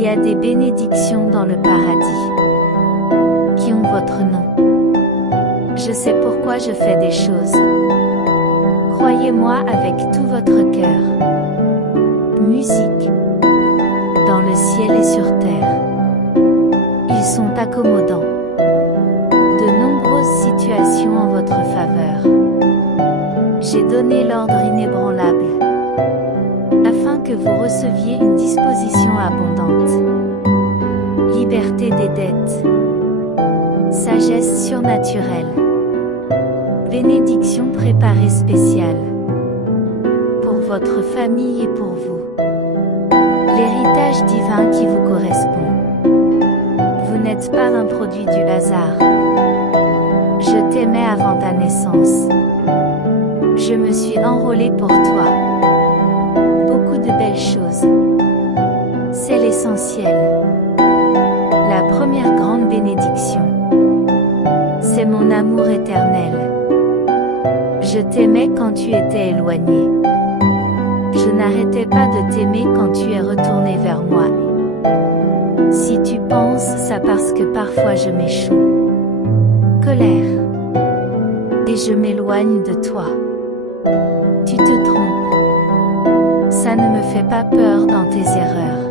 Il y a des bénédictions dans le paradis qui ont votre nom. Je sais pourquoi je fais des choses. Croyez-moi avec tout votre cœur. Musique. Dans le ciel et sur terre. Ils sont accommodants. De nombreuses situations en votre faveur. J'ai donné l'ordre inébranlable, afin que vous receviez une disposition abondante. Liberté des dettes. Sagesse surnaturelle. Bénédiction préparée spéciale. Pour votre famille et pour vous. L'héritage divin qui vous correspond. Vous n'êtes pas un produit du hasard. Je t'aimais avant ta naissance. Je me suis enrôlée pour toi. Beaucoup de belles choses. C'est l'essentiel. La première grande bénédiction. C'est mon amour éternel. Je t'aimais quand tu étais éloigné. Je n'arrêtais pas de t'aimer quand tu es retourné vers moi. Si tu penses ça parce que parfois je m'échoue. Colère. Et je m'éloigne de toi. Tu te trompes. Ça ne me fait pas peur dans tes erreurs.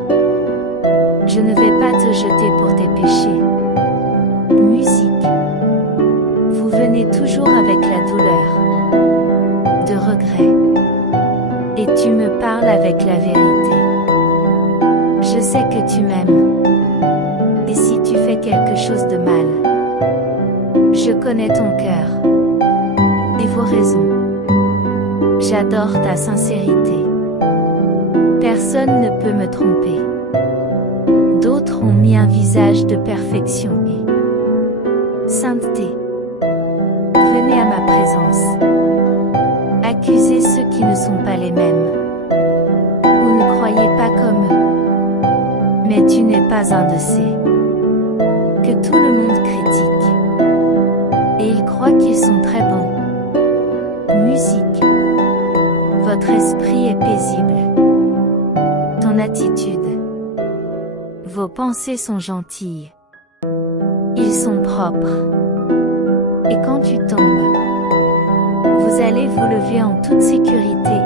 Je ne vais pas te jeter pour tes péchés. Musique. Vous venez toujours avec la douleur, de regret. Et tu me parles avec la vérité. Je sais que tu m'aimes. Et si tu fais quelque chose de mal, je connais ton cœur et vos raisons. J'adore ta sincérité. Personne ne peut me tromper. D'autres ont mis un visage de perfection et sainteté. Venez à ma présence. Accusez ceux qui ne sont pas les mêmes. Ou ne croyez pas comme eux. Mais tu n'es pas un de ces que tout le monde critique. Et ils croient qu'ils sont très bons. Musique. Votre esprit est paisible. Ton attitude. Vos pensées sont gentilles. Ils sont propres. Et quand tu tombes, vous allez vous lever en toute sécurité.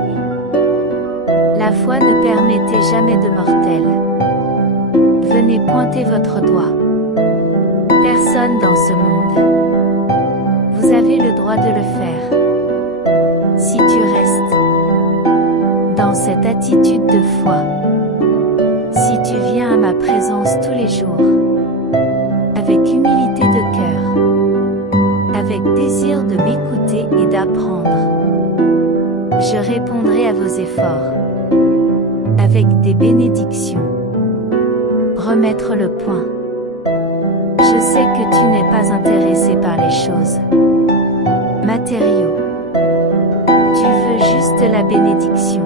La foi ne permettait jamais de mortel. Venez pointer votre doigt. Personne dans ce monde. Vous avez le droit de le faire. Si tu restes dans cette attitude de foi, si tu viens à ma présence tous les jours, avec humilité de cœur, avec désir de m'écouter et d'apprendre, je répondrai à vos efforts, avec des bénédictions. Remettre le point. Je sais que tu n'es pas intéressé par les choses matériaux. Tu veux juste la bénédiction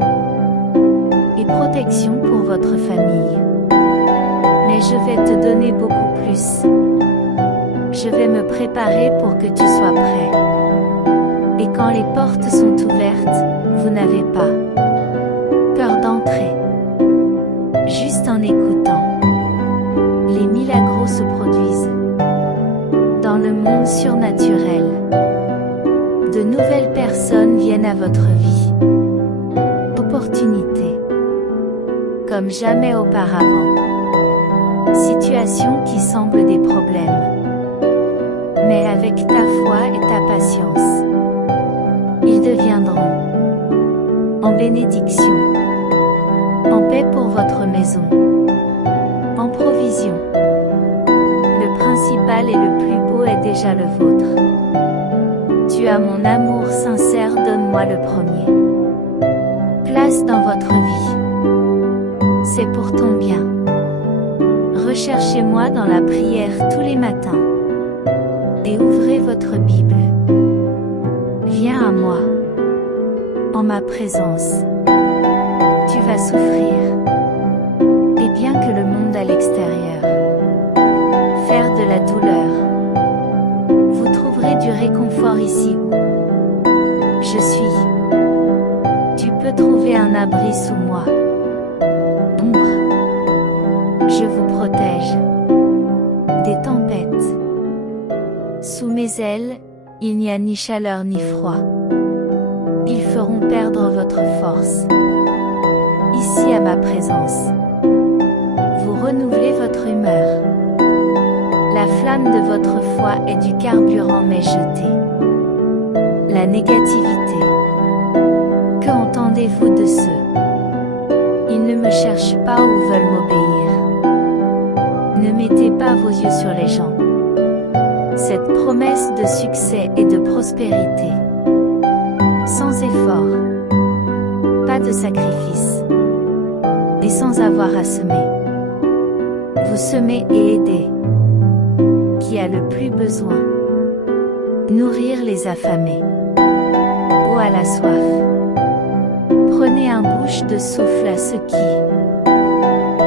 et protection pour votre famille. Mais je vais te donner beaucoup plus. Je vais me préparer pour que tu sois prêt. Et quand les portes sont ouvertes, vous n'avez pas peur d'entrer. Juste en écoutant, les milagros se produisent. Dans le monde surnaturel, de nouvelles personnes viennent à votre vie. Opportunités comme jamais auparavant. Situations qui semblent des problèmes. Mais avec ta foi et ta patience, ils deviendront en bénédiction, en paix pour votre maison, en provision. Le principal et le plus beau est déjà le vôtre. Tu as mon amour sincère, donne-moi le premier. Place dans votre vie. C'est pour ton bien. Recherchez-moi dans la prière tous les matins. Et ouvrez votre Bible. Viens à moi. En ma présence. Tu vas souffrir. Et bien que le monde à l'extérieur faire de la douleur, vous trouverez du réconfort ici où je suis. Tu peux trouver un abri sous moi. Ombre. Je mes ailes, il n'y a ni chaleur ni froid. Ils feront perdre votre force. Ici à ma présence, vous renouvelez votre humeur. La flamme de votre foi est du carburant mais jeté. La négativité. Que entendez-vous de ceux? Ils ne me cherchent pas ou veulent m'obéir. Ne mettez pas vos yeux sur les gens. Cette promesse de succès et de prospérité. Sans effort. Pas de sacrifice. Et sans avoir à semer. Vous semez et aidez. Qui a le plus besoin? Nourrir les affamés. Eau à la soif. Prenez un bouche de souffle à ceux qui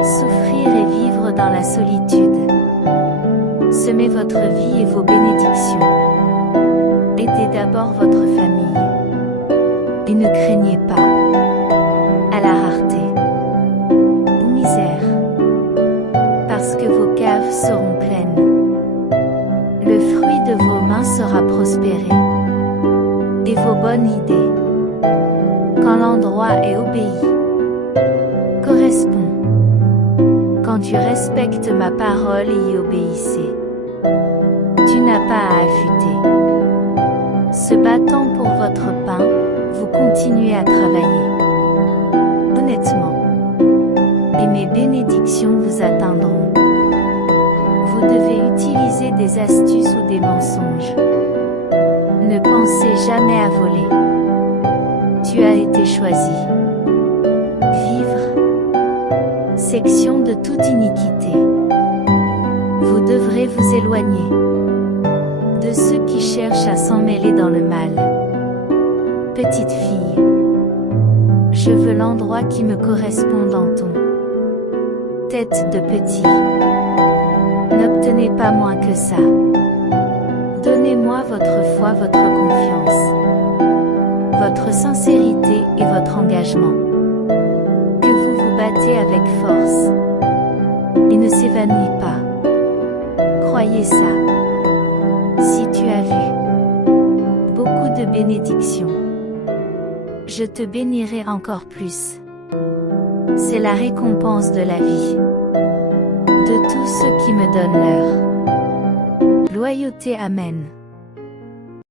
souffrir et vivre dans la solitude. Semez votre vie et vos bénédictions. Aidez d'abord votre famille. Et ne craignez pas à la rareté ou misère, parce que vos caves seront pleines. Le fruit de vos mains sera prospéré, et vos bonnes idées, quand l'endroit est obéi, correspond. Quand tu respectes ma parole et y obéissez, tu n'as pas à affûter. Se battant pour votre pain, vous continuez à travailler. Honnêtement, et mes bénédictions vous atteindront. Vous devez utiliser des astuces ou des mensonges. Ne pensez jamais à voler. Tu as été choisi. Vivre. Section de toute iniquité. Vous devrez vous éloigner de ceux qui cherchent à s'en mêler dans le mal. Petite fille, je veux l'endroit qui me correspond dans ton tête de petit. N'obtenez pas moins que ça. Donnez-moi votre foi, votre confiance, votre sincérité et votre engagement. Que vous vous battez avec force et ne s'évanouissez pas. Croyez ça. Si tu as vu beaucoup de bénédictions, je te bénirai encore plus. C'est la récompense de la vie de tous ceux qui me donnent leur loyauté. Amen.